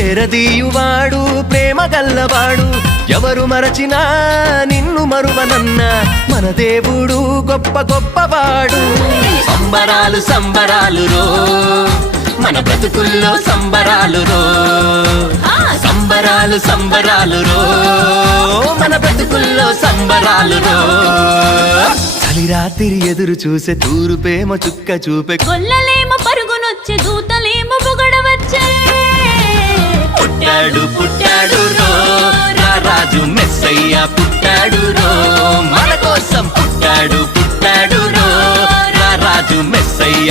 చేరదీయువాడు ప్రేమ గల్లవాడు ఎవరు మరచినా నిన్ను మరువనన్న మన దేవుడు గొప్ప గొప్పవాడు సంబరాలు సంబరాలు రో మన బ్రతుకుల్లో సంబరాలు రో సంబరాలు సంబరాలు రో మన బ్రతుకుల్లో సంబరాలు రో చలి రాత్రి ఎదురు చూసే తూరుపేమ చుక్క చూపే కొల్లలేమో పరుగునొచ్చే దూతలేమో పొగడవచ్చే పుట్టాడు పుట్టాడు రో రాజు మెస్సయ్య పుట్టాడు రో మన కోసం పుట్టాడు పుట్టాడు రో రాజు మెస్సయ్య